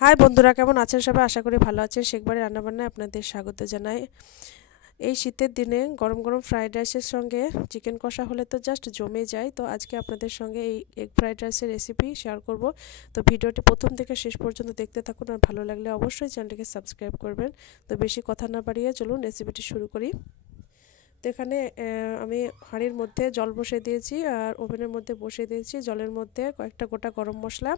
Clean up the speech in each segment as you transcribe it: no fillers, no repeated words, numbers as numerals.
High বন্ধুরা, কেমন আছেন সবাই? আশা করি ভালো আছেন। শেখবাড়ির রান্নাবান্নায় আপনাদের স্বাগত জানাই। এই শীতের দিনে গরম গরম ফ্রাইড রাইসের সঙ্গে চিকেন কষা হলে তো জাস্ট জমে যায়। তো আজকে আপনাদের সঙ্গে এই এগ ফ্রাইড রাইসের রেসিপি শেয়ার করব। তো ভিডিওটি প্রথম থেকে শেষ পর্যন্ত দেখতে থাকুন, আর ভালো লাগলে অবশ্যই চ্যানেলটিকে সাবস্ক্রাইব করবেন। তো বেশি কথা না বাড়িয়ে চলুন রেসিপিটি শুরু করি। তো এখানে আমি হাঁড়ির মধ্যে জল বসিয়ে দিয়েছি আর ওভেনের মধ্যে বসিয়ে দিয়েছি। জলের মধ্যে কয়েকটা গোটা গরম মশলা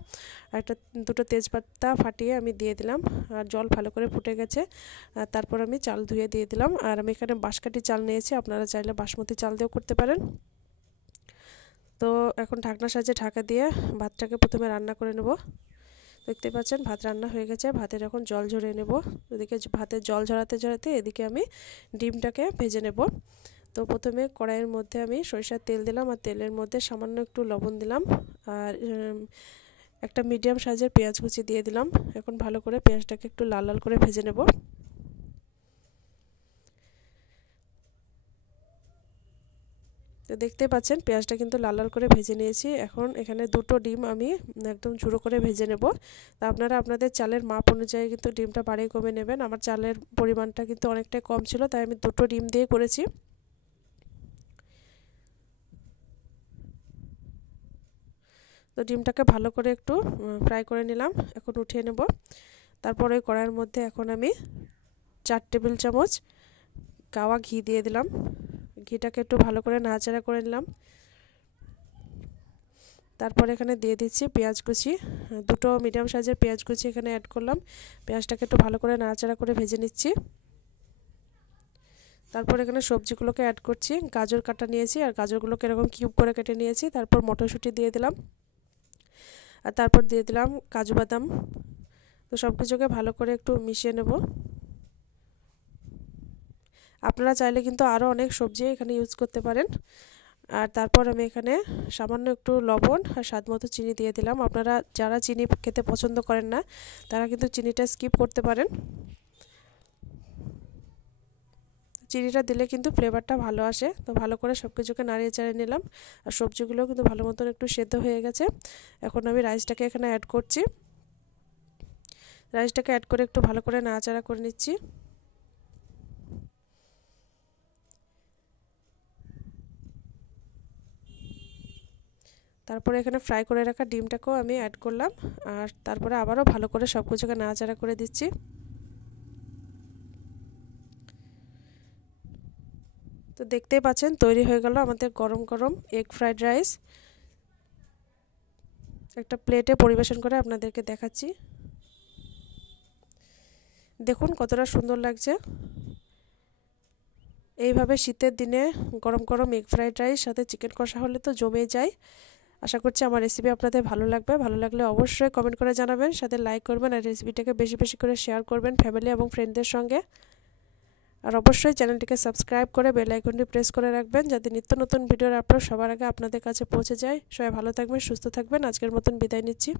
আর দুটো তেজপাতা ফাটিয়ে আমি দিয়ে দিলাম। আর জল ভালো করে ফুটে গেছে। তারপর আমি চাল ধুয়ে দিয়ে দিলাম। আর আমি এখানে বাঁশকাঠি চাল নিয়েছি, আপনারা চাইলে বাসমতি চাল দিয়েও করতে পারেন। তো এখন ঢাকনার সাহায্যে ঢাকা দিয়ে ভাতটাকে প্রথমে রান্না করে নেব। দেখতে পাচ্ছেন ভাত রান্না হয়ে গেছে। ভাতের এখন জল ঝরিয়ে নেব। এদিকে ভাতের জল ঝরাতে ঝরাতে এদিকে আমি ডিমটাকে ভেজে নেব। তো প্রথমে কড়াইয়ের মধ্যে আমি সরিষার তেল দিলাম, আর তেলের মধ্যে সামান্য একটু লবণ দিলাম, আর একটা মিডিয়াম সাইজের পেঁয়াজ কুচি দিয়ে দিলাম। এখন ভালো করে পেঁয়াজটাকে একটু লাল লাল করে ভেজে নেব। তো দেখতে পাচ্ছেন পেঁয়াজটা কিন্তু লাল লাল করে ভেজে নিয়েছি। এখন এখানে দুটো ডিম আমি একদম ঝুড়ো করে ভেজে নেব। তা আপনারা আপনাদের চালের মাপ অনুযায়ী কিন্তু ডিমটা বাড়িয়ে কমে নেবেন। আমার চালের পরিমাণটা কিন্তু অনেকটাই কম ছিল, তাই আমি দুটো ডিম দিয়ে করেছি। তো ডিমটাকে ভালো করে একটু ফ্রাই করে নিলাম। এখন উঠিয়ে নেব। তারপরে ওই কড়াইয়ের মধ্যে এখন আমি 4 টেবিল চামচ গাওয়া ঘি দিয়ে দিলাম। ঘিটাকে একটু ভালো করে নাড়াচাড়া করে নিলাম। তারপর এখানে দিয়ে দিচ্ছি পেঁয়াজ কুচি, দুটো মিডিয়াম সাইজের পেঁয়াজ কুচি এখানে অ্যাড করলাম। পেঁয়াজটাকে একটু ভালো করে নাড়াচাড়া করে ভেজে নিচ্ছি। তারপর এখানে সবজিগুলোকে অ্যাড করছি। গাজর কাটা নিয়েছি, আর গাজরগুলোকে এরকম কিউব করে কেটে নিয়েছি। তারপর মটরশুঁটি দিয়ে দিলাম, আর তারপর দিয়ে দিলাম কাজু বাদাম। তো সব কিছুকে ভালো করে একটু মিশিয়ে নেব। আপনারা চাইলে কিন্তু আরও অনেক সবজি এখানে ইউজ করতে পারেন। আর তারপর আমি এখানে সামান্য একটু লবণ আর স্বাদ মতো চিনি দিয়ে দিলাম। আপনারা যারা চিনি খেতে পছন্দ করেন না তারা কিন্তু চিনিটা স্কিপ করতে পারেন। চিনিটা দিলে কিন্তু ফ্লেভারটা ভালো আসে। তো ভালো করে সব কিছুকে নাড়িয়ে চাড়িয়ে নিলাম। আর সবজিগুলো কিন্তু ভালো মতন একটু সেদ্ধ হয়ে গেছে। এখন আমি রাইসটাকে এখানে অ্যাড করছি। রাইসটাকে অ্যাড করে একটু ভালো করে নাড়াচাড়া করে নিচ্ছি। তারপরে এখানে ফ্রাই করে রাখা ডিমটাকেও আমি অ্যাড করলাম, আর তারপরে আবারও ভালো করে সব কিছুকে নাড়াচাড়া করে দিচ্ছি। তো দেখতেই পাচ্ছেন তৈরি হয়ে গেল আমাদের গরম গরম এগ ফ্রাইড রাইস। একটা প্লেটে পরিবেশন করে আপনাদেরকে দেখাচ্ছি। দেখুন কতটা সুন্দর লাগছে। এইভাবে শীতের দিনে গরম গরম এগ ফ্রাইড রাইস সাথে চিকেন কষা হলে তো জমেই যায়। আশা করছি আমার রেসিপি আপনাদের ভালো লাগবে। ভালো লাগলে অবশ্যই কমেন্ট করে জানাবেন, সাথে লাইক করবেন, আর রেসিপিটাকে বেশি বেশি করে শেয়ার করবেন ফ্যামিলি এবং ফ্রেন্ডদের সঙ্গে। আর অবশ্যই চ্যানেলটিকে সাবস্ক্রাইব করে বেল আইকনটি প্রেস করে রাখবেন, যাতে নিত্য নতুন ভিডিওর আপলোড সবার আগে আপনাদের কাছে পৌঁছে যায়। সবাই ভালো থাকবেন, সুস্থ থাকবেন। আজকের মতন বিদায় নিচ্ছি।